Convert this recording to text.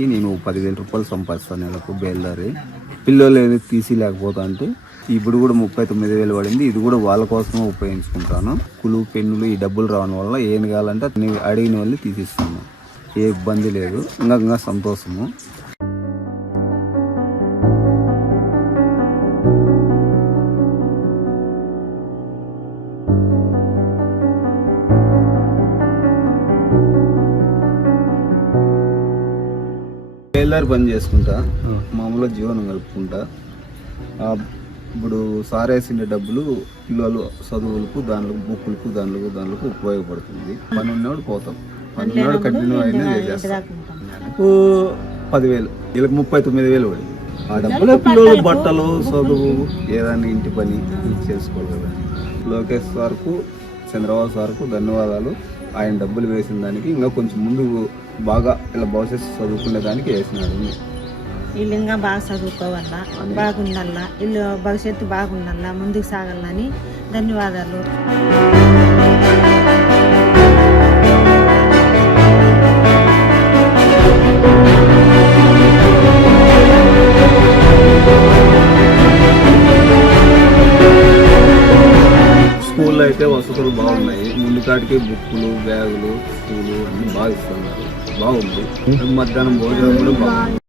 నేను 10,000 రూపాయలు సంపాదిస్తాను నెలకు బేల్దారి. పిల్లలు ఏది తీసి లేకపోతా అంటే ఇప్పుడు కూడా 39,000 పడింది. ఇది కూడా వాళ్ళ కోసమే ఉపయోగించుకుంటాను. కులు పెన్నులు ఈ డబ్బులు రావడం వల్ల ఏం కావాలంటే అడిగిన వాళ్ళు తీసిస్తాను. ఏ ఇబ్బంది లేదు. ఇంకా సంతోషము. బేల్దారి పని చేసుకుంటా, మామూలుగా జీవనం గడుపుకుంటా. ఇప్పుడు సార్ వేసిన డబ్బులు పిల్లలు చదువులకు, దాంట్లో బుక్కులకు, దాంట్లో ఉపయోగపడుతుంది. పని ఉన్నవాడు పోతాం, పని ఉన్నవాడు కంటిన్యూ అయినా చేస్తాం. 10,000 వీళ్ళకి 39,000 పడింది. ఆ డబ్బులే పిల్లలు బట్టలు, చదువు, ఏదైనా ఇంటి పని చేసుకోవాలి కదా. లోకేష్ సార్కు, చంద్రబాబు సార్కు ధన్యవాదాలు. ఆయన డబ్బులు వేసిన దానికి ఇంకా కొంచెం ముందు బాగా ఇలా భవిష్యత్తు చదువుకునే దానికి వేసినాడు. వీళ్ళు ఇంకా బాగా చదువుకోవాలా, బాగుండాలా, వీళ్ళు భవిష్యత్తు బాగుండాలా, ముందుకు సాగాలని ధన్యవాదాలు. స్కూల్లో అయితే వసతులు బాగున్నాయి. ముందు కాటికి బుక్కులు, బ్యాగులు, స్కూలు అన్నీ బాగా ఇస్తున్నారు. బాగుంది. మధ్యాహ్నం భోజనం కూడా బాగుంది.